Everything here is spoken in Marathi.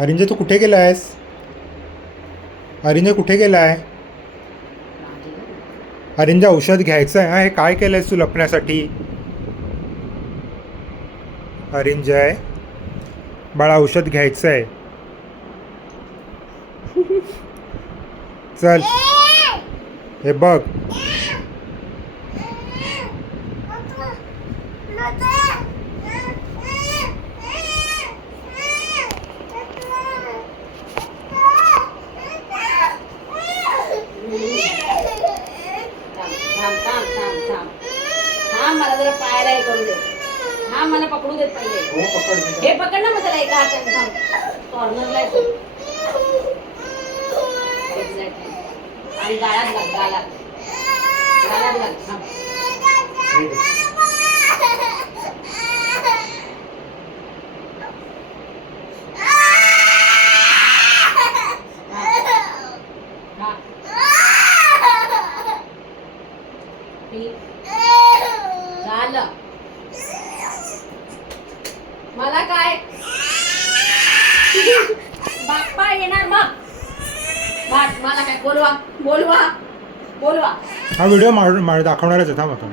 अरिंजे तू कुठे गेलायस? अरिंजे कुठे गेलाय? अरिंजे औषध घ्यायचं आहे. हे काय केलंयस तू लपण्यासाठी? अरिंजय बाळा औषध घ्यायचं आहे. चल हे बघ. मला जरा पायाला हे करू दे. हा मला पकडू देत पहिले. हे पकड ना मग त्याला एका हाताने. थांब कॉर्नरला येतो. एक्झॅक्टली. आणि गाळात घाल. गाळात घाल. थांब. झालं. मला काय बाप्पा येणार मग. मला काय बोलवा. हा व्हिडिओ दाखवणारच आहे. थांब आता.